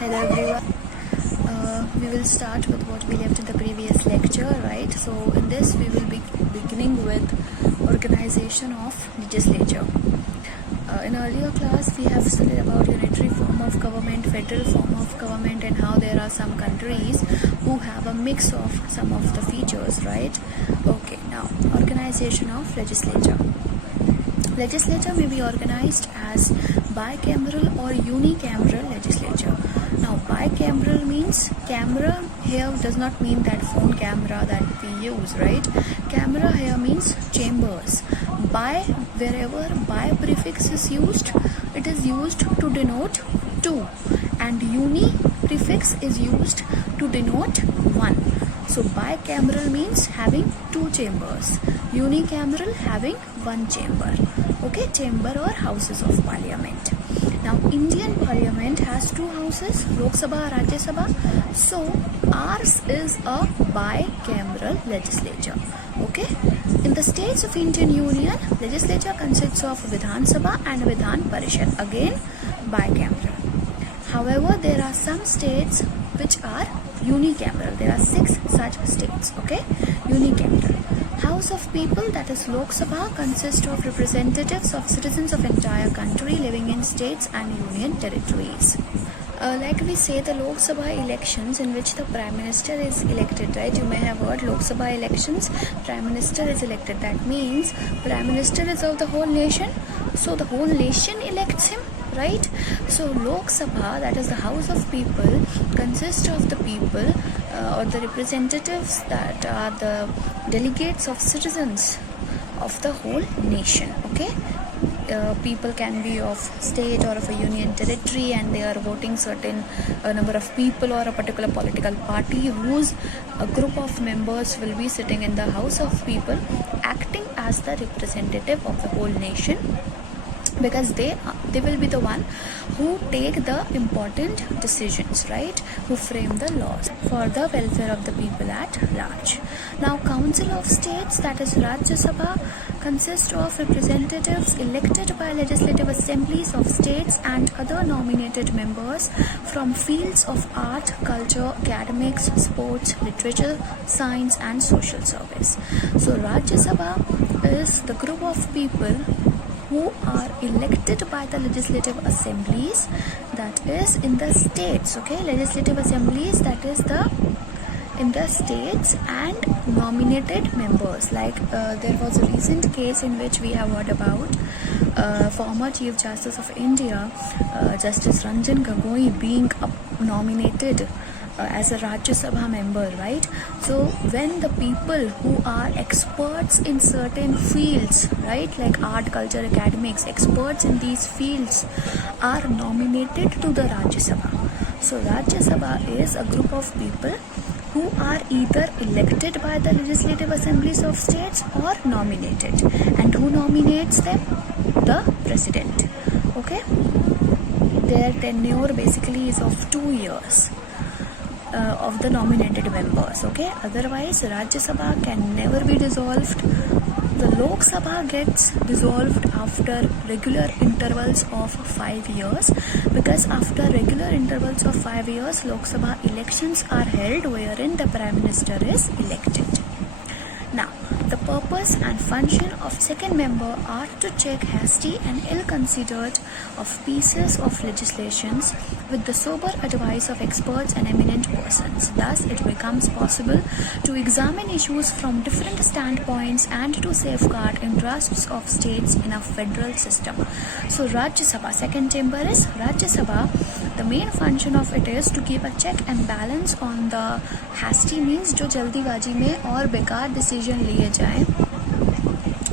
Hello everyone. We will start with what we left in the previous lecture, right? So in this we will be beginning with organization of legislature. In earlier class we have studied about unitary form of government, federal form of government, and how there are some countries who have a mix of some of the features, right? Okay, now organization of legislature. Legislature may be organized as bicameral or unicameral legislature. Now, bicameral means camera here does not mean that phone camera that we use, right? Camera here means chambers. Bi, wherever bi prefix is used, it is used to denote two, and uni prefix is used to denote one. So bicameral means having two chambers, unicameral having one chamber. Okay, chamber or houses of parliament. Now Indian parliament has two houses, Lok Sabha, Rajya Sabha. So ours is a bicameral legislature. Okay, in the states of Indian Union, legislature consists of Vidhan Sabha and Vidhan Parishad, again bicameral. However, there are some states which are unicameral. There are 6 such states. Okay, unicameral. House of People, that is Lok Sabha, consists of representatives of citizens of entire country living in states and union territories. Like we say, the Lok Sabha elections in which the Prime Minister is elected, right? You may have heard Lok Sabha elections, Prime Minister is elected. That means Prime Minister is of the whole nation, so the whole nation elects him, right? So Lok Sabha, that is the House of People, consists of the people or the representatives that are the delegates of citizens of the whole nation. Okay, people can be of state or of a union territory, and they are voting certain number of people or a particular political party whose a group of members will be sitting in the House of People, acting as the representative of the whole nation, because they will be the one who take the important decisions, right? Who frame the laws for the welfare of the people at large. Now, Council of States, that is Rajya Sabha, consists of representatives elected by legislative assemblies of states and other nominated members from fields of art, culture, academics, sports, literature, science, and social service. So Rajya Sabha is the group of people who are elected by the legislative assemblies, that is in the states. Okay, legislative assemblies, that is in the states, and nominated members. Like there was a recent case in which we have heard about former Chief Justice of India, Justice Ranjan Gogoi, being nominated as a Rajya Sabha member, right? So when the people who are experts in certain fields, right, like art, culture, academics, experts in these fields are nominated to the Rajya Sabha. So Rajya Sabha is a group of people who are either elected by the legislative assemblies of states or nominated. And who nominates them? The president. Okay, their tenure basically is of 2 years. Of the nominated members. Okay, otherwise Rajya Sabha can never be dissolved. The Lok Sabha gets dissolved after regular intervals of 5 years, because after regular intervals of 5 years, Lok Sabha elections are held wherein the Prime Minister is elected. Now, the purpose and function of second member are to check hasty and ill-considered of pieces of legislations with the sober advice of experts and eminent persons. Thus, it becomes possible to examine issues from different standpoints and to safeguard interests of states in a federal system. So, Rajya Sabha, second chamber is Rajya Sabha. The main function of it is to keep a check and balance on the hasty means जो जल्दीबाजी में और बेकार decision लिए जाएं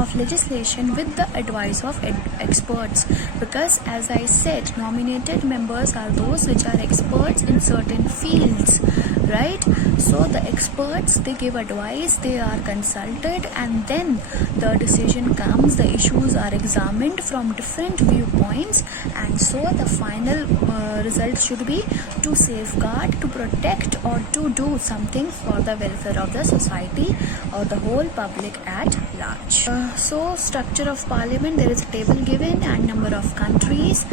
of legislation with the advice of experts, because as I said, nominated members are those which are experts in certain fields, right? So the experts, they give advice, they are consulted, and then the decision comes, the issues are examined from different viewpoints, and so the final result should be to safeguard, to protect, or to do something for the welfare of the society or the whole public at large. So structure of parliament, there is a table given and number of countries.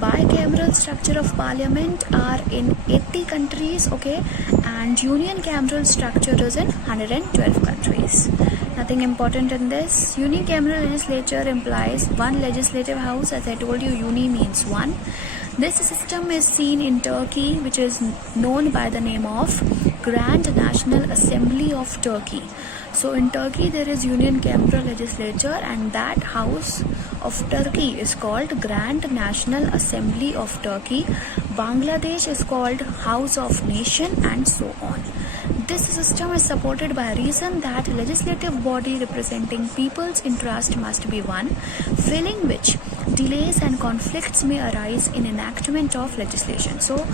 bicameral structure of parliament are in 80 countries, okay, and unicameral structure is in 112 countries. Nothing important in this. Unicameral legislature implies one legislative house. As I told you, uni means one. This system is seen in Turkey, which is known by the name of Grand National Assembly of Turkey. So in Turkey there is unicameral legislature, and that house of Turkey is called Grand National Assembly of Turkey. Bangladesh is called House of Nation, and so on. This system is supported by a reason that legislative body representing people's interest must be one, failing which delays and conflicts may arise in enactment of legislation. So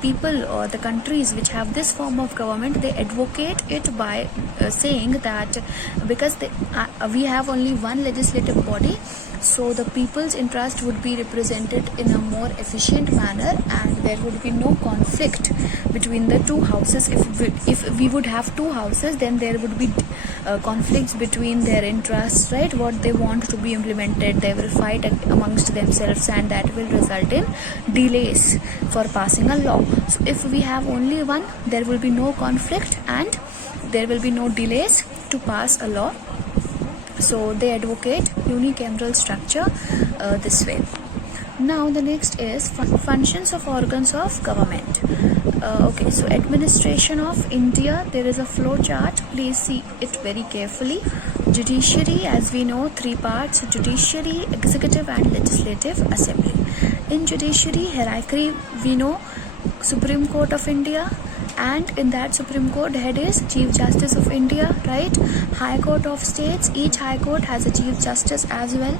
people or the countries which have this form of government, they advocate it by saying that because we have only one legislative body, so the people's interest would be represented in a more efficient manner, and there would be no conflict between the two houses. If we would have two houses, then there would be conflicts between their interests, right? What they want to be implemented, they will fight amongst themselves, and that will result in delays for passing a law. So if we have only one, there will be no conflict and there will be no delays to pass a law. So they advocate unicameral structure this way. Now the next is functions of organs of government. Okay, so administration of India, there is a flow chart. Please see it very carefully. Judiciary, as we know, three parts: judiciary, executive and legislative assembly. In judiciary hierarchy, we know Supreme Court of India, and in that Supreme Court head is Chief Justice of India, right? High Court of States, each High Court has a Chief Justice as well,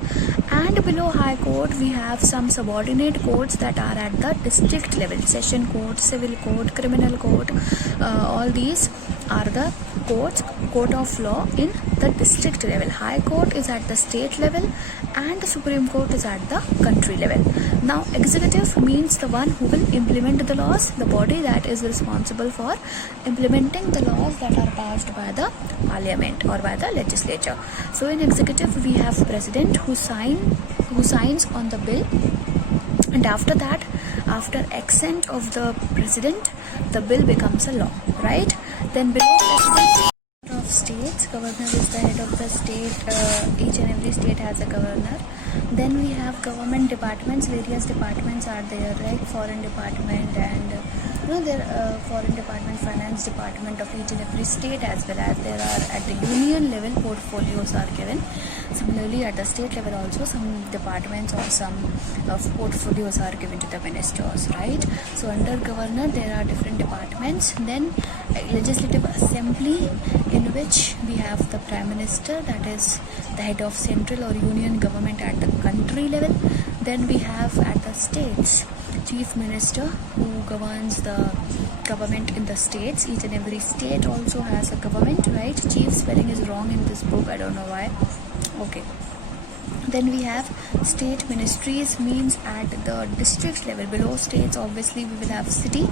and below High Court we have some subordinate courts that are at the district level: Session Court, Civil Court, Criminal Court. All these are the court of law in the district level. High Court is at the state level, and the Supreme Court is at the country level. Now executive means the one who will implement the laws, the body that is responsible for implementing the laws that are passed by the parliament or by the legislature. So in executive we have president who signs on the bill, and after that, after assent of the president, the bill becomes a law, right? Then below president of states, governor is the head of the state. Each and every state has a governor. Then we have government departments. Various departments are there, like foreign department, and foreign department, finance department of each and every state, as well as there are at the union level portfolios are given. Similarly, at the state level also some departments or some portfolios are given to the ministers, right? So under governor there are different departments. Then legislative assembly, in which we have the prime minister, that is the head of central or union government at the country level. Then we have at the states chief minister, who governs the government in the states. Each and every state also has a government, right? Chief spelling is wrong in this book, I don't know why. Okay. Then we have state ministries, means at the district level. Below states obviously we will have city,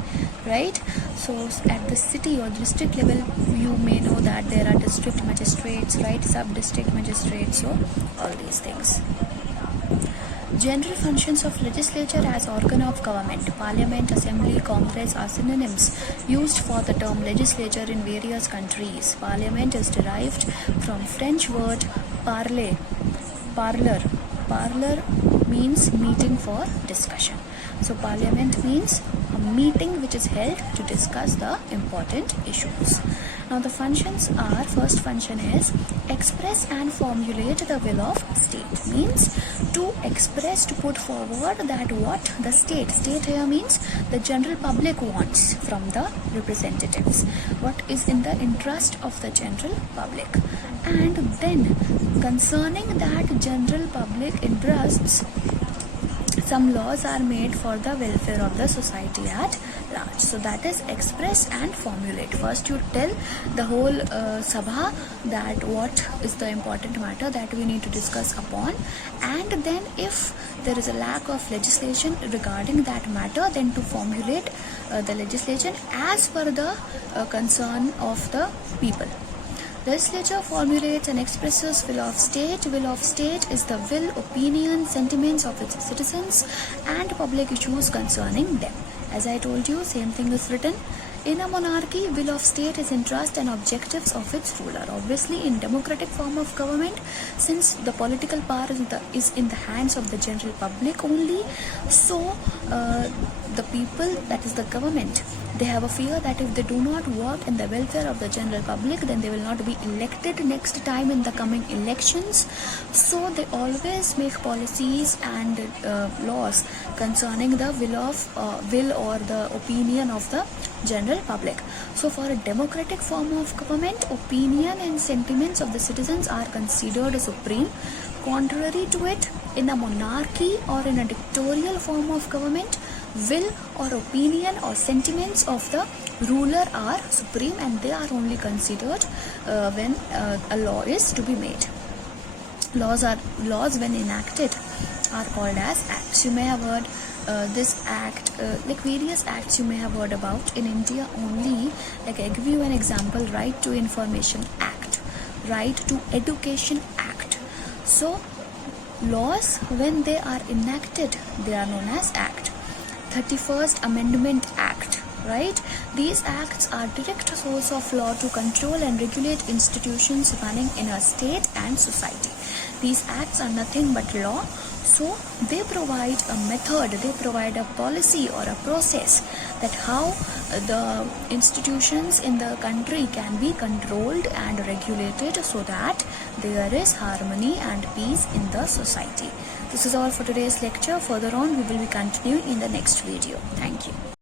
right? So at the city or district level, you may know that there are district magistrates, right? Sub-district magistrates, so all these things. General functions of legislature as organ of government. Parliament, assembly, congress are synonyms used for the term legislature in various countries. Parliament is derived from French word parler. Parlor means meeting for discussion. So parliament means a meeting which is held to discuss the important issues. Now the functions are, first function is express and formulate the will of state. Means to express, to put forward that what the state here means the general public wants from the representatives, what is in the interest of the general public. And then concerning that general public interests, some laws are made for the welfare of the society at large. So that is express and formulate. First you tell the whole Sabha that what is the important matter that we need to discuss upon, and then if there is a lack of legislation regarding that matter, then to formulate the legislation as per the concern of the people. Legislature formulates and expresses will of state. Will of state is the will, opinion, sentiments of its citizens and public issues concerning them. As I told you, same thing is written. In a monarchy, will of state is interest and objectives of its ruler. Obviously, in democratic form of government, since the political power is in the hands of the general public only, so the people, that is the government, they have a fear that if they do not work in the welfare of the general public, then they will not be elected next time in the coming elections. So they always make policies and laws concerning the will or the opinion of the general public. So for a democratic form of government, opinion and sentiments of the citizens are considered supreme. Contrary to it, in a monarchy or in a dictatorial form of government, will or opinion or sentiments of the ruler are supreme, and they are only considered when a law is to be made. Laws when enacted are called as acts. You may have heard this act, like various acts you may have heard about in India only. Like I give you an example: Right to Information Act, Right to Education Act. So laws when they are enacted, they are known as act. 31st Amendment Act, right? These acts are direct source of law to control and regulate institutions running in a state and society. These acts are nothing but law. So they provide a method, they provide a policy or a process that how the institutions in the country can be controlled and regulated so that there is harmony and peace in the society. This is all for today's lecture. Further on, we will be continuing in the next video. Thank you.